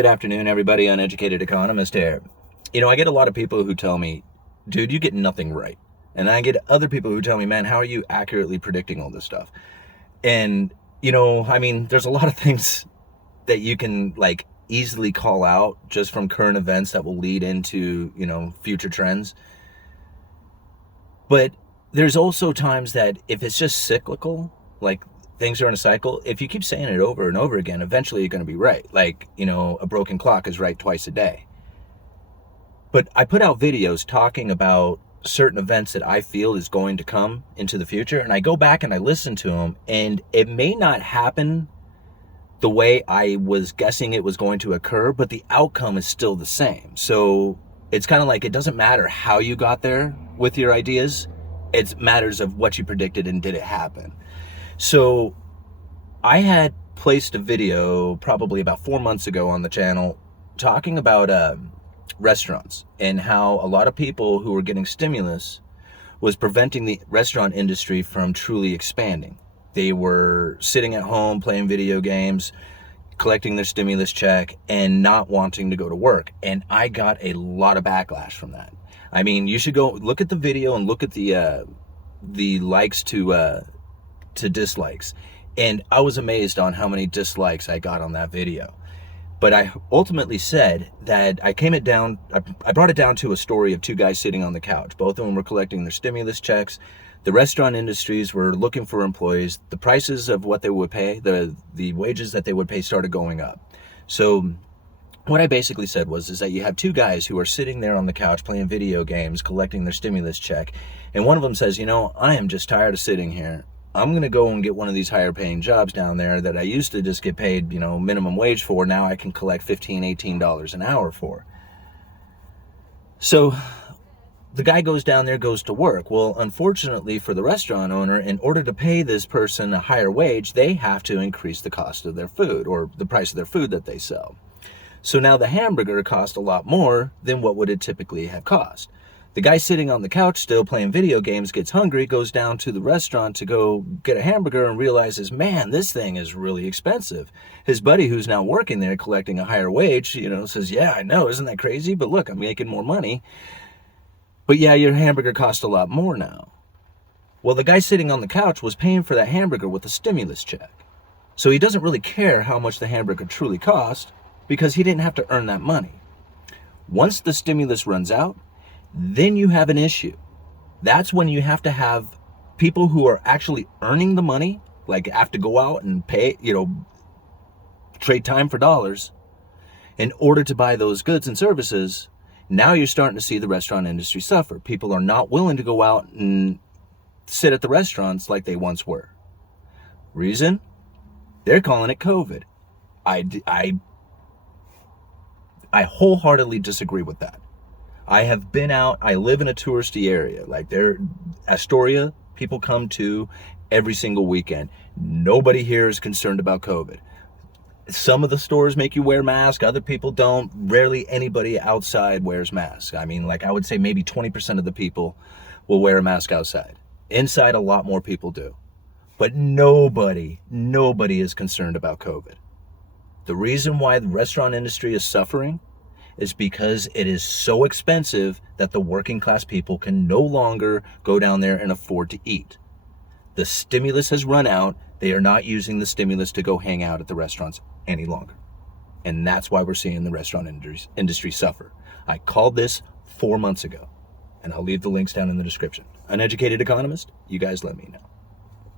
Good afternoon, everybody. Uneducated Economist here. I get a lot of people who tell me, dude, you get nothing right. And I get other people who tell me, man, how are you accurately predicting all this stuff? And, there's a lot of things that you can easily call out just from current events that will lead into, future trends. But there's also times that if it's just cyclical, like things are in a cycle, if you keep saying it over and over again, eventually you're going to be right. A broken clock is right twice a day. But I put out videos talking about certain events that I feel is going to come into the future, and I go back and I listen to them, and it may not happen the way I was guessing it was going to occur, but the outcome is still the same. So it's kind of like it doesn't matter how you got there with your ideas. It matters of what you predicted and did it happen. So I had placed a video probably about 4 months ago on the channel talking about restaurants and how a lot of people who were getting stimulus was preventing the restaurant industry from truly expanding. They were sitting at home playing video games, collecting their stimulus check, and not wanting to go to work. And I got a lot of backlash from that. I mean, you should go look at the video and look at the likes to dislikes. And I was amazed on how many dislikes I got on that video. But I ultimately said that I brought it down to a story of two guys sitting on the couch. Both of them were collecting their stimulus checks. The restaurant industries were looking for employees. The prices of what they would pay, the wages that they would pay started going up. So what I basically said is that you have two guys who are sitting there on the couch playing video games, collecting their stimulus check. And one of them says, I am just tired of sitting here. I'm going to go and get one of these higher paying jobs down there that I used to just get paid, minimum wage for. Now I can collect $15, $18 an hour for. So the guy goes down there, goes to work. Well, unfortunately for the restaurant owner, in order to pay this person a higher wage, they have to increase the cost of their food or the price of their food that they sell. So now the hamburger costs a lot more than what would it typically have cost. The guy sitting on the couch still playing video games gets hungry, goes down to the restaurant to go get a hamburger and realizes, man, this thing is really expensive. His buddy who's now working there collecting a higher wage, says, yeah, I know, isn't that crazy? But look, I'm making more money. But yeah, your hamburger costs a lot more now. Well, the guy sitting on the couch was paying for that hamburger with a stimulus check. So he doesn't really care how much the hamburger truly cost because he didn't have to earn that money. Once the stimulus runs out, then you have an issue. That's when you have to have people who are actually earning the money, have to go out and pay, trade time for dollars in order to buy those goods and services. Now you're starting to see the restaurant industry suffer. People are not willing to go out and sit at the restaurants like they once were. Reason? They're calling it COVID. I wholeheartedly disagree with that. I have been out, I live in a touristy area. Astoria, people come to every single weekend. Nobody here is concerned about COVID. Some of the stores make you wear masks, other people don't. Rarely anybody outside wears masks. I would say maybe 20% of the people will wear a mask outside. Inside, a lot more people do. But nobody is concerned about COVID. The reason why the restaurant industry is suffering is because it is so expensive that the working class people can no longer go down there and afford to eat. The stimulus has run out. They are not using the stimulus to go hang out at the restaurants any longer. And that's why we're seeing the restaurant industry suffer. I called this 4 months ago, and I'll leave the links down in the description. Uneducated Economist, you guys let me know.